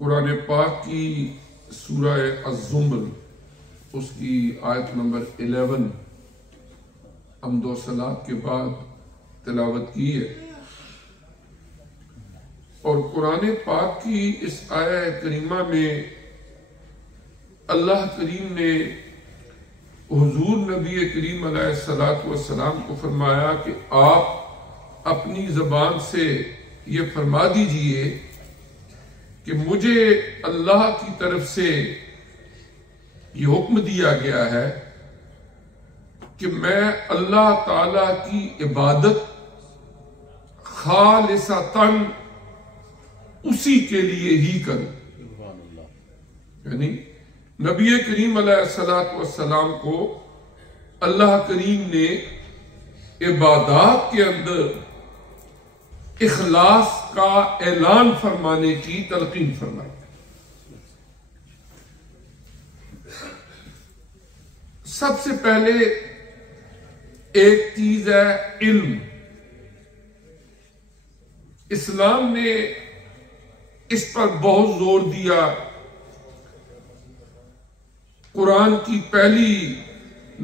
قرآن پاک کی سورہ الزمر اس کی آیت نمبر 11 حمد و صلات کے بعد تلاوت کی ہے، اور قرآن پاک کی اس آیت کریمہ میں اللہ کریم نے حضور نبی کریم علیہ السلام کو فرمایا کہ آپ اپنی زبان سے یہ فرما دیجئے کہ مجھے اللہ کی طرف سے یہ حکم دیا گیا ہے کہ میں اللہ تعالی کی عبادت خالصتاً اسی کے لیے ہی کروں۔ یعنی نبی کریم علیہ السلام کو اللہ کریم نے عبادات کے اندر اخلاص کا اعلان فرمانے کی تلقین فرمائی۔ سب سے پہلے ایک چیز ہے علم۔ اسلام نے اس پر بہت زور دیا۔ قرآن کی پہلی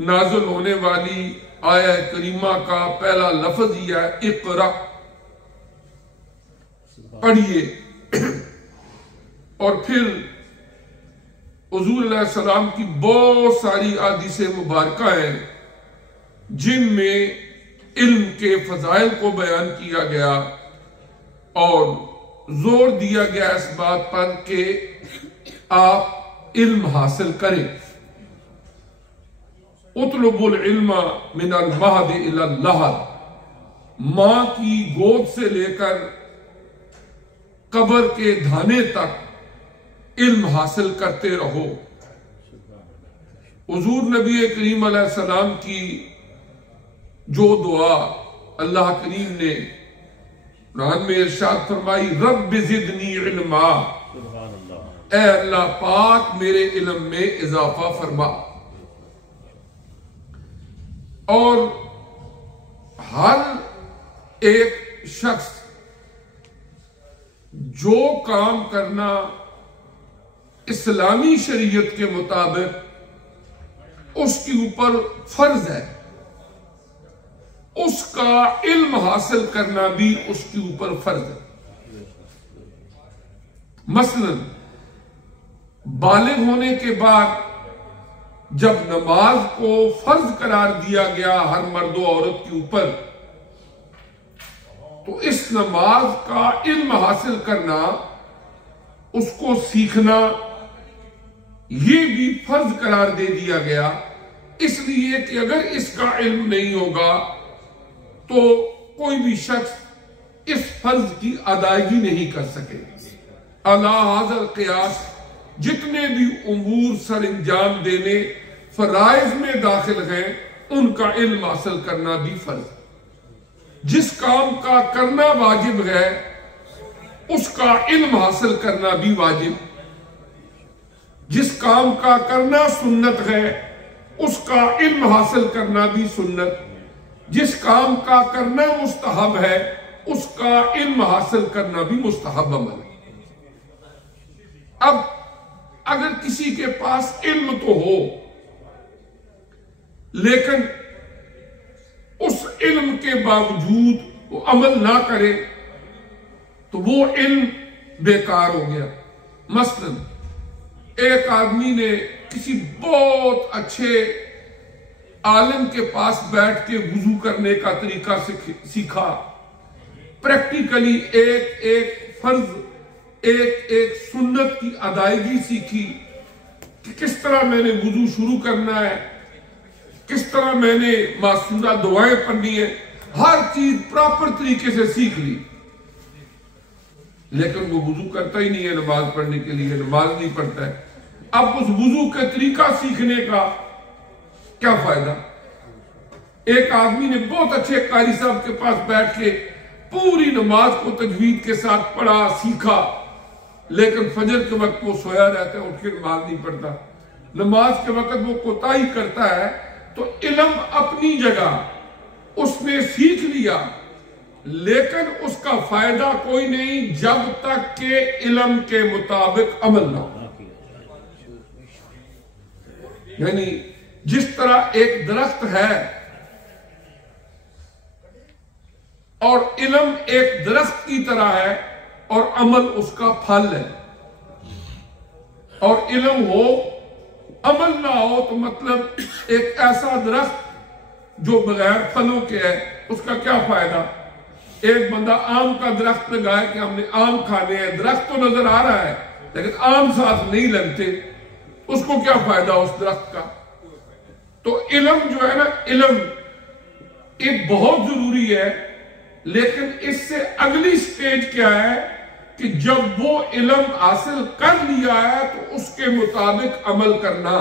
نازل ہونے والی آیت کریمہ کا پہلا لفظ یہ ہے اقرأ، پڑھیے، اور پھر حضور علیہ السلام کی بہت ساری احادیث مبارکہ ہیں جن میں علم کے فضائل کو بیان کیا گیا اور زور دیا گیا اس بات پر کہ آپ علم حاصل کریں۔ اطلبوا العلم من المہد الی اللحد، ماں کی گود سے لے کر قبر کے دھانے تک علم حاصل کرتے رہو۔ حضور نبی کریم علیہ السلام کی جو دعا اللہ کریم نے قرآن میں ارشاد فرمائی، رب زدنی علما، اے اللہ پاک میرے علم میں اضافہ فرما۔ اور ہر ایک شخص جو کام کرنا اسلامی شریعت کے مطابق اس کے اوپر فرض ہے، اس کا علم حاصل کرنا بھی اس کے اوپر فرض ہے۔ مثلا بالغ ہونے کے بعد جب نماز کو فرض قرار دیا گیا ہر مرد و عورت کے اوپر، تو اس نماز کا علم حاصل کرنا، اس کو سیکھنا، یہ بھی فرض قرار دے دیا گیا، اس لیے کہ اگر اس کا علم نہیں ہوگا تو کوئی بھی شخص اس فرض کی ادائیگی نہیں کر سکے۔ علی ھذا القیاس جتنے بھی امور سر انجام دینے فرائض میں داخل ہیں ان کا علم حاصل کرنا بھی فرض ہے۔ جس کام کا کرنا واجب ہے اس کا علم حاصل کرنا بھی واجب، جس کام کا کرنا سنت ہے اس کا علم حاصل کرنا بھی سنت، جس کام کا کرنا مستحب ہے اس کا علم حاصل کرنا بھی مستحب عمل ہے۔ اب اگر کسی کے پاس علم تو ہو لیکن اس علم کے باوجود وہ عمل نہ کرے تو وہ علم بیکار ہو گیا۔ مثلا ایک آدمی نے کسی بہت اچھے عالم کے پاس بیٹھ کے وضو کرنے کا طریقہ سیکھا، پریکٹیکلی ایک ایک فرض، ایک ایک سنت کی ادائیگی سیکھی کہ کس طرح میں نے وضو شروع کرنا ہے، کس طرح میں نے معصورہ دعائیں پڑھنی ہے، ہر چیز پراپر طریقے سے سیکھ لی، لیکن وہ وضو کرتا ہی نہیں ہے نماز پڑھنے کے لیے، نماز نہیں پڑھتا ہے۔ اب اس وضو کا طریقہ سیکھنے کا کیا فائدہ؟ ایک آدمی نے بہت اچھے قاری صاحب کے پاس بیٹھ کے پوری نماز کو تجوید کے ساتھ پڑھا، سیکھا، لیکن فجر کے وقت وہ سویا رہتا ہے، اٹھ کے نماز نہیں پڑھتا، نماز کے وقت وہ کوتاہی کرتا ہے، تو علم اپنی جگہ اس نے سیکھ لیا، لیکن اس کا فائدہ کوئی نہیں جب تک کہ علم کے مطابق عمل نہ ہو. یعنی جس طرح ایک درخت ہے اور علم ایک درخت کی طرح ہے اور عمل اس کا پھل ہے، اور علم ہو عمل نہ ہو تو مطلب ایک ایسا درخت جو بغیر پھلوں کے ہے، اس کا کیا فائدہ؟ ایک بندہ آم کا درخت لگائے کہ ہم نے آم کھانے ہیں، درخت تو نظر آ رہا ہے لیکن آم ساتھ نہیں لگتے، اس کو کیا فائدہ اس درخت کا؟ تو علم جو ہے نا، علم ایک بہت ضروری ہے، لیکن اس سے اگلی سٹیج کیا ہے کہ جب وہ علم حاصل کر لیا ہے تو اس کے مطابق عمل کرنا.